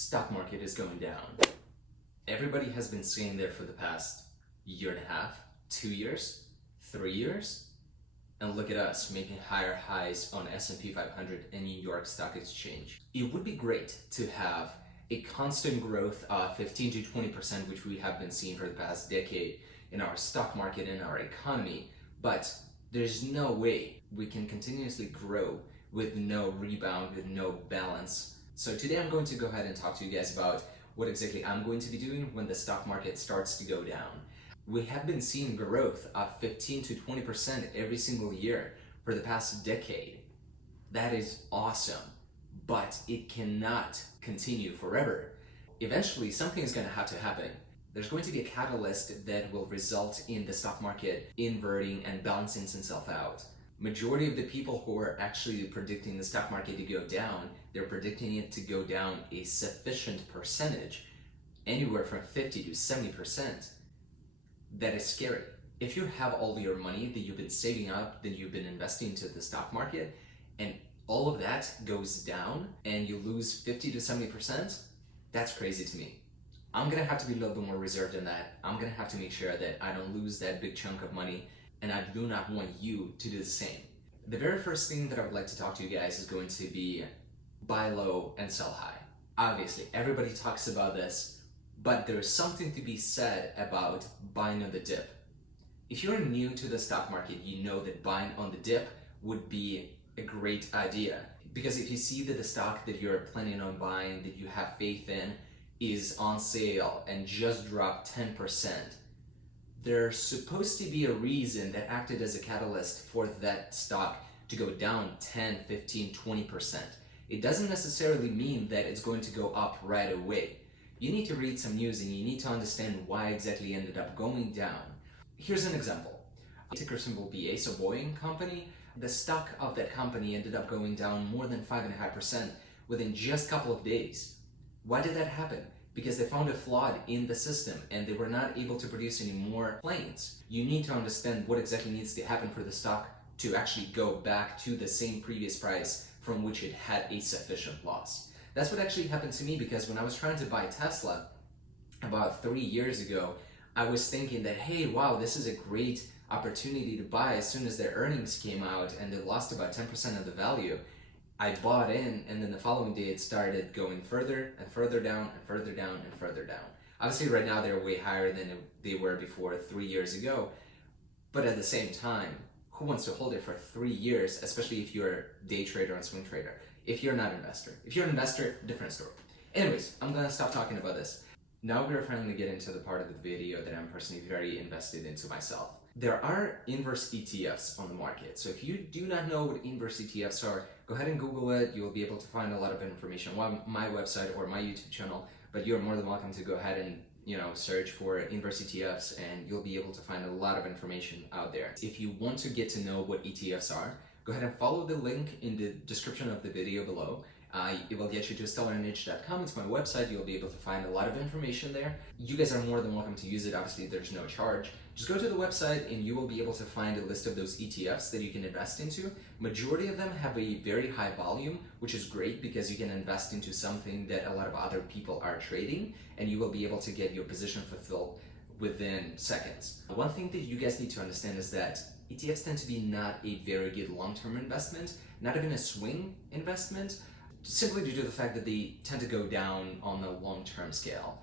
stock market is going down. Everybody has been saying that for the past year and a half, 2 years, 3 years, and look at us making higher highs on S&P 500 and New York Stock Exchange. It would be great to have a constant growth of 15 to 20%, which we have been seeing for the past decade in our stock market and our economy, but there's no way we can continuously grow with no rebound, with no balance. So today I'm going to go ahead and talk to you guys about what exactly I'm going to be doing when the stock market starts to go down. We have been seeing growth of 15 to 20% every single year for the past decade. That is awesome, but it cannot continue forever. Eventually, something is going to have to happen. There's going to be a catalyst that will result in the stock market inverting and balancing itself out. Majority of the people who are actually predicting the stock market to go down, they're predicting it to go down a sufficient percentage, anywhere from 50 to 70%. That is scary. If you have all your money that you've been saving up, that you've been investing into the stock market, and all of that goes down and you lose 50 to 70%, that's crazy to me. I'm gonna have to be a little bit more reserved in that. I'm gonna have to make sure that I don't lose that big chunk of money, and I do not want you to do the same. The very first thing that I would like to talk to you guys is going to be buy low and sell high. Obviously, everybody talks about this, but there's something to be said about buying on the dip. If you're new to the stock market, you know that buying on the dip would be a great idea. Because if you see that the stock that you're planning on buying, that you have faith in, is on sale and just dropped 10%, there's supposed to be a reason that acted as a catalyst for that stock to go down 10, 15, 20%. It doesn't necessarily mean that it's going to go up right away. You need to read some news and you need to understand why exactly it ended up going down. Here's an example. Ticker symbol BA, so Boeing company, the stock of that company ended up going down more than 5.5% within just a couple of days. Why did that happen? Because they found a flaw in the system and they were not able to produce any more planes. You need to understand what exactly needs to happen for the stock to actually go back to the same previous price from which it had a sufficient loss. That's what actually happened to me, because when I was trying to buy Tesla about 3 years ago, I was thinking that, hey, wow, this is a great opportunity to buy as soon as their earnings came out and they lost about 10% of the value. I bought in, and then the following day it started going further and further down and further down and further down. Obviously right now they're way higher than they were before 3 years ago, but at the same time, who wants to hold it for 3 years, especially if you're a day trader and swing trader? If you're not an investor. If you're an investor, different story. Anyways, I'm gonna stop talking about this. Now we're finally getting to the part of the video that I'm personally very invested into myself. There are inverse ETFs on the market. So if you do not know what inverse ETFs are, go ahead and Google it. You'll be able to find a lot of information on my website or my YouTube channel, but you're more than welcome to go ahead and search for inverse ETFs, and you'll be able to find a lot of information out there. If you want to get to know what ETFs are, go ahead and follow the link in the description of the video below. It will get you to stellarniche.com. It's my website. You'll be able to find a lot of information there. You guys are more than welcome to use it. Obviously, there's no charge. Just go to the website and you will be able to find a list of those ETFs that you can invest into. Majority of them have a very high volume, which is great because you can invest into something that a lot of other people are trading, and you will be able to get your position fulfilled within seconds. One thing that you guys need to understand is that ETFs tend to be not a very good long-term investment, not even a swing investment, simply due to the fact that they tend to go down on the long-term scale.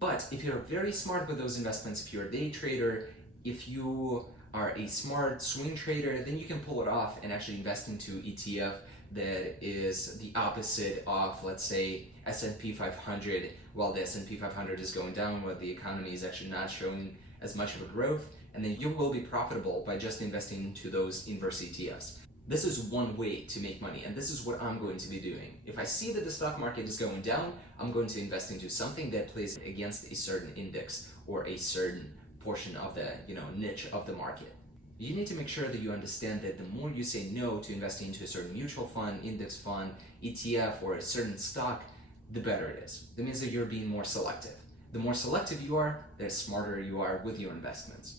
But if you're very smart with those investments, if you're a day trader, if you are a smart swing trader, then you can pull it off and actually invest into ETF that is the opposite of, let's say, S&P 500. While the S&P 500 is going down, while the economy is actually not showing as much of a growth, and then you will be profitable by just investing into those inverse ETFs. This is one way to make money, and this is what I'm going to be doing. If I see that the stock market is going down, I'm going to invest into something that plays against a certain index or a certain portion of the niche of the market. You need to make sure that you understand that the more you say no to investing into a certain mutual fund, index fund, ETF, or a certain stock, the better it is. That means that you're being more selective. The more selective you are, the smarter you are with your investments.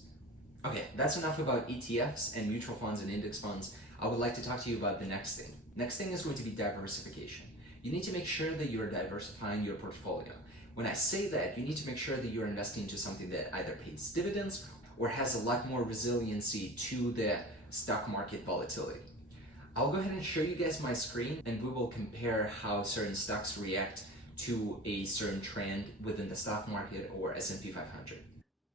Okay, that's enough about ETFs and mutual funds and index funds. I would like to talk to you about the next thing. Next thing is going to be diversification. you need to make sure that you're diversifying your portfolio. When I say that, you need to make sure that you're investing into something that either pays dividends or has a lot more resiliency to the stock market volatility. I'll go ahead and show you guys my screen, and we will compare how certain stocks react to a certain trend within the stock market or S&P 500.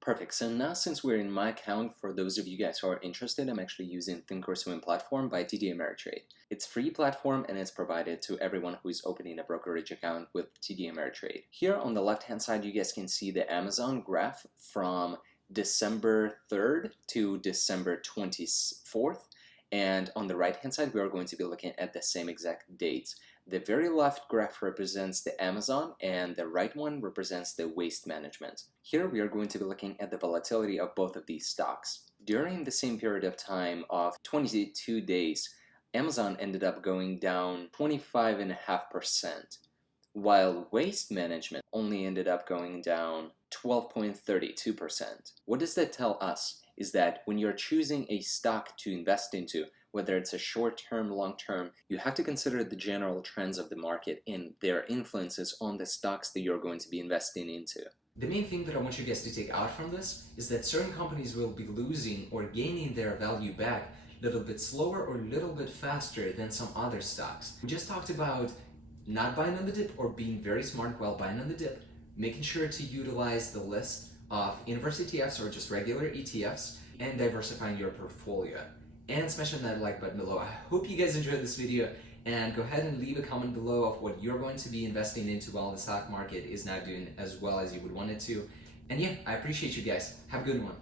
Perfect. So now, since we're in my account, for those of you guys who are interested, I'm actually using Thinkorswim platform by TD Ameritrade. It's a free platform and it's provided to everyone who is opening a brokerage account with TD Ameritrade. Here on the left hand side, you guys can see the Amazon graph from December 3rd to December 24th. And on the right hand side, we are going to be looking at the same exact dates. The very left graph represents the Amazon and the right one represents the Waste Management. Here we are going to be looking at the volatility of both of these stocks. During the same period of time of 22 days, Amazon ended up going down 25.5%, while Waste Management only ended up going down 12.32%. What does that tell us? Is that when you're choosing a stock to invest into, whether it's a short-term, long-term, you have to consider the general trends of the market and their influences on the stocks that you're going to be investing into. The main thing that I want you guys to take out from this is that certain companies will be losing or gaining their value back a little bit slower or a little bit faster than some other stocks. We just talked about not buying on the dip or being very smart while buying on the dip, making sure to utilize the list of inverse ETFs or just regular ETFs, and diversifying your portfolio. And smashing that like button below. I hope you guys enjoyed this video, and go ahead and leave a comment below of what you're going to be investing into while the stock market is not doing as well as you would want it to. And yeah, I appreciate you guys. Have a good one.